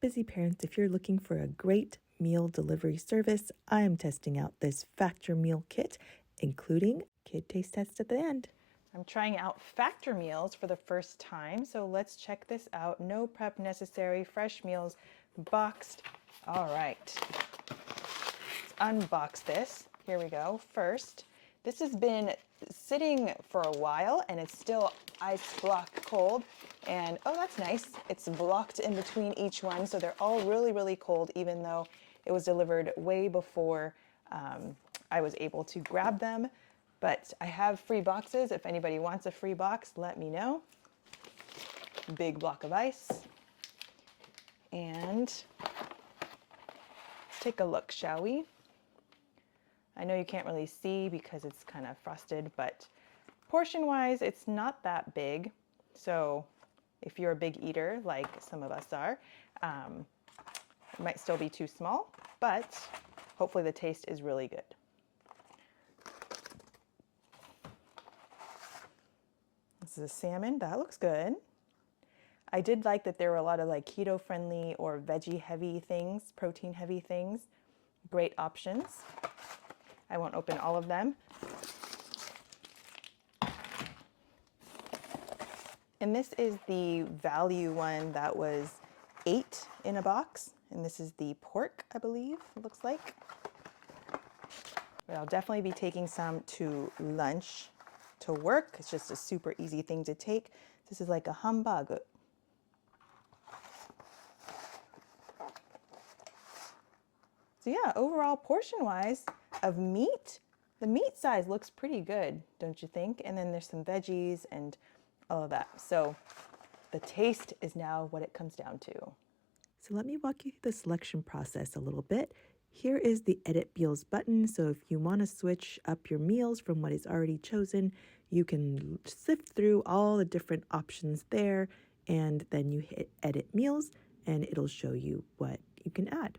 Busy parents, if you're looking for a great meal delivery service, I am testing out this Factor Meal Kit, including kid taste test at the end. I'm trying out Factor meals for the first time, so let's check this out. No prep necessary, fresh meals, boxed. All right, let's unbox this. Here we go. First, this has been sitting for a while and it's still ice block cold. And oh, that's nice. It's blocked in between each one, so they're all really, really cold, even though it was delivered way before I was able to grab them. But I have free boxes. If anybody wants a free box, let me know. Big block of ice. And let's take a look, shall we? I know you can't really see because it's kind of frosted, but portion-wise, it's not that big. So if you're a big eater, like some of us are, it might still be too small, but hopefully the taste is really good. This is a salmon. That looks good. I did like that there were a lot of like keto friendly or veggie heavy things, protein heavy things. Great options. I won't open all of them. And this is the value one that was 8 in a box. And this is the pork, I believe, it looks like. But I'll definitely be taking some to lunch to work. It's just a super easy thing to take. This is like a hamburger. So yeah, overall portion-wise of meat, the meat size looks pretty good, don't you think? And then there's some veggies and all of that. So the taste is now what it comes down to. So let me walk you through the selection process a little bit. Here is the Edit Meals button. So if you want to switch up your meals from what is already chosen, you can sift through all the different options there, and then you hit Edit Meals and it'll show you what you can add.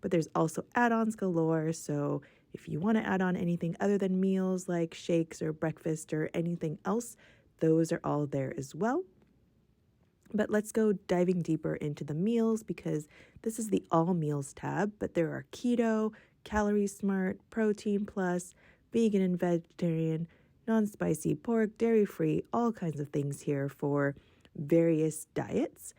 But there's also add-ons galore. So if you want to add on anything other than meals like shakes or breakfast or anything else, those are all there as well. But let's go diving deeper into the meals because this is the all meals tab, but there are keto, calorie smart, protein plus, vegan and vegetarian, non-spicy, pork, dairy-free, all kinds of things here for various diets.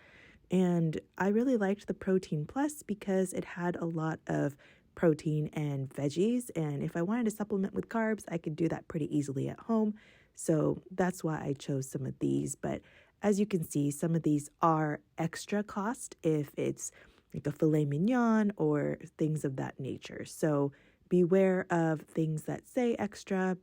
And I really liked the protein plus because it had a lot of protein and veggies. And if I wanted to supplement with carbs, I could do that pretty easily at home. So that's why I chose some of these. But as you can see, some of these are extra cost if it's like a filet mignon or things of that nature. So beware of things that say extra.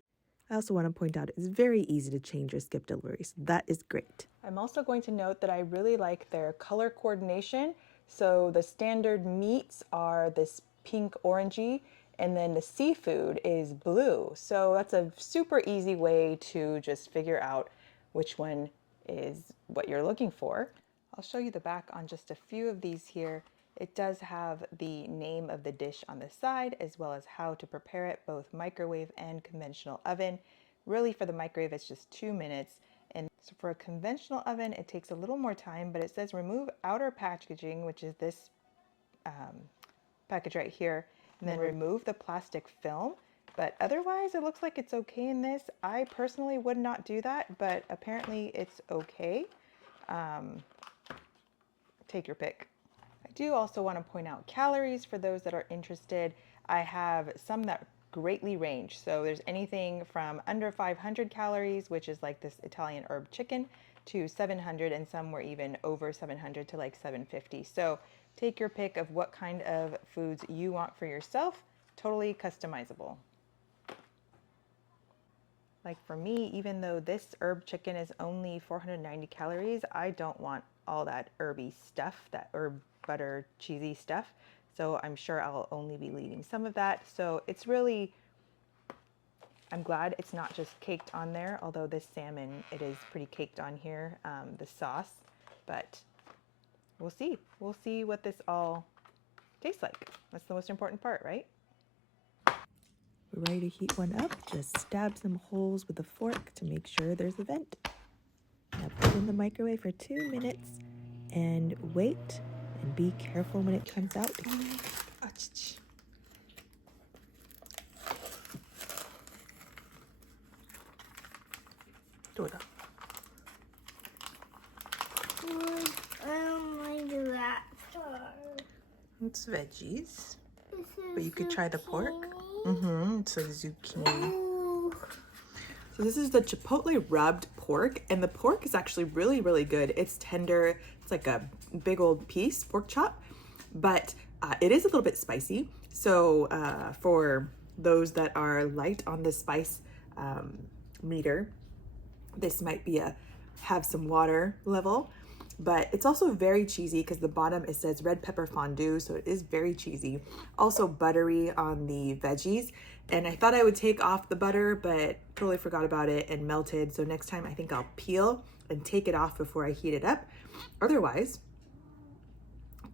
I also want to point out it's very easy to change or skip deliveries. That is great. I'm also going to note that I really like their color coordination. So the standard meats are this pink orangey, and then the seafood is blue. So that's a super easy way to just figure out which one is what you're looking for. I'll show you the back on just a few of these here. It does have the name of the dish on the side as well as how to prepare it, both microwave and conventional oven. Really for the microwave, it's just 2 minutes. And so for a conventional oven, it takes a little more time, but it says remove outer packaging, which is this package right here, and then remove the plastic film. But otherwise, it looks like it's okay in this. I personally would not do that, but apparently it's okay. Take your pick. I do also want to point out calories for those that are interested. I have some that greatly range. So there's anything from under 500 calories, which is like this Italian herb chicken, to 700, and some were even over 700 to like 750. So take your pick of what kind of foods you want for yourself. Totally customizable. Like for me, even though this herb chicken is only 490 calories, I don't want all that herby stuff, that herb butter cheesy stuff. So I'm sure I'll only be leaving some of that. So it's really, I'm glad it's not just caked on there, although this salmon, it is pretty caked on here, the sauce, but we'll see. We'll see what this all tastes like. That's the most important part, right? We're ready to heat one up. Just stab some holes with a fork to make sure there's a vent. Now put it in the microwave for 2 minutes and wait And be careful when it comes out. It's veggies, but you could try the pork. It's like zucchini. So this is the chipotle rubbed pork, and the pork is actually really, really good. It's tender. It's like a big old piece, pork chop, but it is a little bit spicy. So for those that are light on the spice meter, this might be have some water level, but it's also very cheesy because the bottom it says red pepper fondue, so it is very cheesy. Also buttery on the veggies, and I thought I would take off the butter, but totally forgot about it and melted. So next time I think I'll peel and take it off before I heat it up. Otherwise,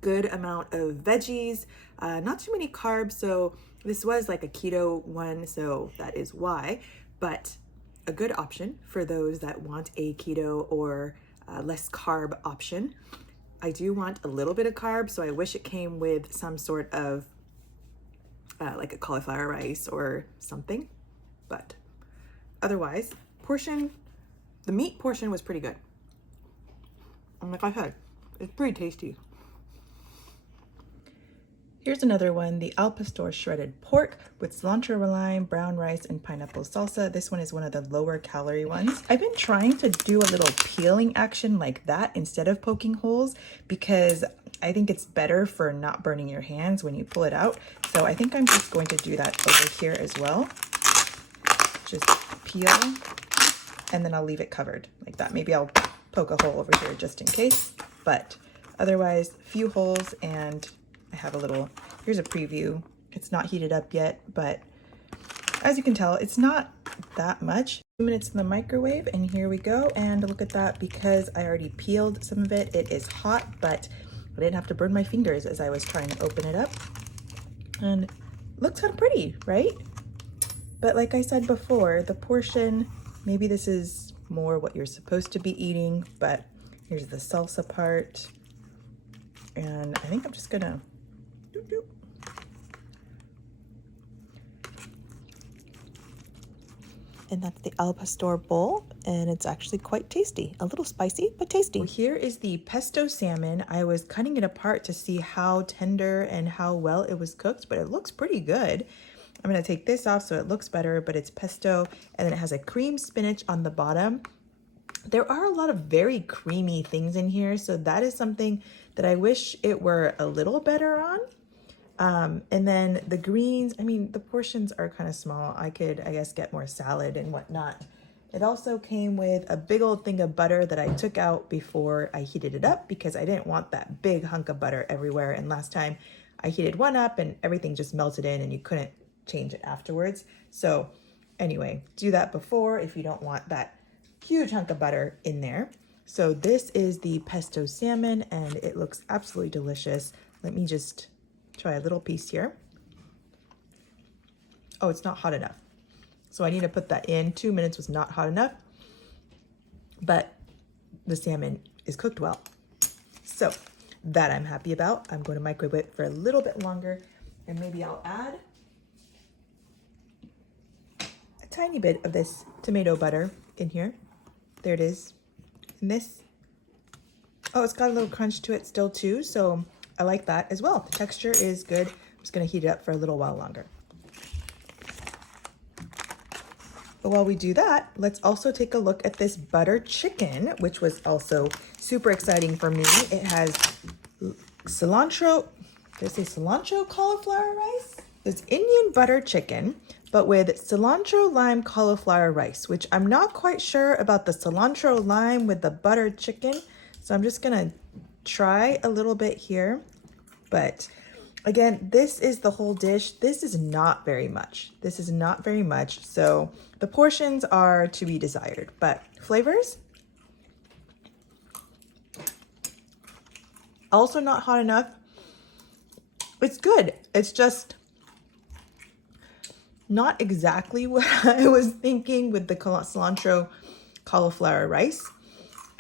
good amount of veggies, not too many carbs. So this was like a keto one, so that is why, but a good option for those that want a keto or less carb option. I do want a little bit of carb, so I wish it came with some sort of like a cauliflower rice or something, but otherwise, the meat portion was pretty good. And like I said, it's pretty tasty. Here's another one, the al pastor shredded pork with cilantro, lime, brown rice, and pineapple salsa. This one is one of the lower calorie ones. I've been trying to do a little peeling action like that instead of poking holes because I think it's better for not burning your hands when you pull it out. So I think I'm just going to do that over here as well. Just peel, and then I'll leave it covered like that. Maybe I'll poke a hole over here just in case, but otherwise, few holes, and I have a little, here's a preview. It's not heated up yet, but as you can tell, it's not that much. 2 minutes in the microwave, and here we go. And look at that, because I already peeled some of it. It is hot, but I didn't have to burn my fingers as I was trying to open it up. And it looks kind of pretty, right? But like I said before, the portion, maybe this is more what you're supposed to be eating, but here's the salsa part. And I think I'm just gonna and that's the al pastor bowl, and it's actually quite tasty. A little spicy, but tasty. Well, here is the pesto salmon. I was cutting it apart to see how tender and how well it was cooked, but it looks pretty good. I'm gonna take this off so it looks better, but it's pesto, and then it has a cream spinach on the bottom. There are a lot of very creamy things in here, so that is something that I wish it were a little better on. And then the greens, I mean, the portions are kind of small. I could, I guess, get more salad and whatnot. It also came with a big old thing of butter that I took out before I heated it up because I didn't want that big hunk of butter everywhere. And last time I heated one up and everything just melted in and you couldn't change it afterwards. So anyway, do that before if you don't want that huge hunk of butter in there. So this is the pesto salmon and it looks absolutely delicious. Let me just try a little piece here. Oh, it's not hot enough. So I need to put that in. 2 minutes was not hot enough, but the salmon is cooked well. So that I'm happy about. I'm going to microwave it for a little bit longer and maybe I'll add a tiny bit of this tomato butter in here. There it is. And this, oh, it's got a little crunch to it still too. So I like that as well. The texture is good. I'm just going to heat it up for a little while longer. But while we do that, let's also take a look at this butter chicken, which was also super exciting for me. It has cilantro, did I say cilantro cauliflower rice? It's Indian butter chicken, but with cilantro lime cauliflower rice, which I'm not quite sure about the cilantro lime with the butter chicken. So I'm just gonna try a little bit here. But again, this is the whole dish. This is not very much. This is not very much. So the portions are to be desired, but flavors, also not hot enough. It's good. It's just not exactly what I was thinking with the cilantro cauliflower rice.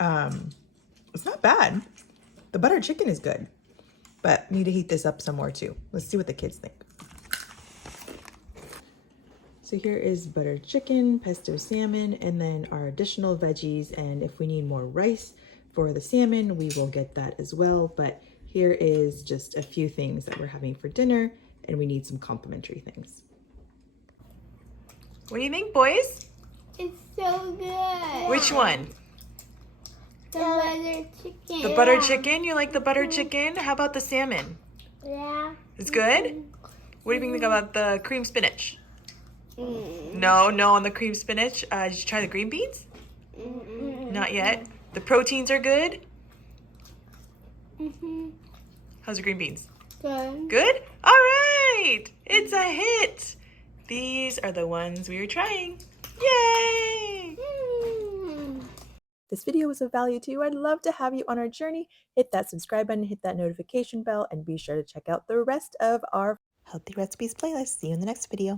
It's not bad. The butter chicken is good. but need to heat this up some more too. Let's see what the kids think. So here is buttered chicken, pesto salmon, and then our additional veggies. And if we need more rice for the salmon, we will get that as well. But here is just a few things that we're having for dinner, and we need some complimentary things. What do you think, boys? It's so good. Which one? The buttered chicken. The buttered chicken? You like the buttered chicken? How about the salmon? Yeah. It's good? What do you think about the cream spinach? Mm. No on the cream spinach. Did you try the green beans? Not yet. The proteins are good? How's the green beans? Good. Good? All right. It's a hit. These are the ones we were trying. Yay! This video was of value to you. I'd love to have you on our journey. Hit that subscribe button, hit that notification bell, and be sure to check out the rest of our Healthy Recipes playlist. See you in the next video.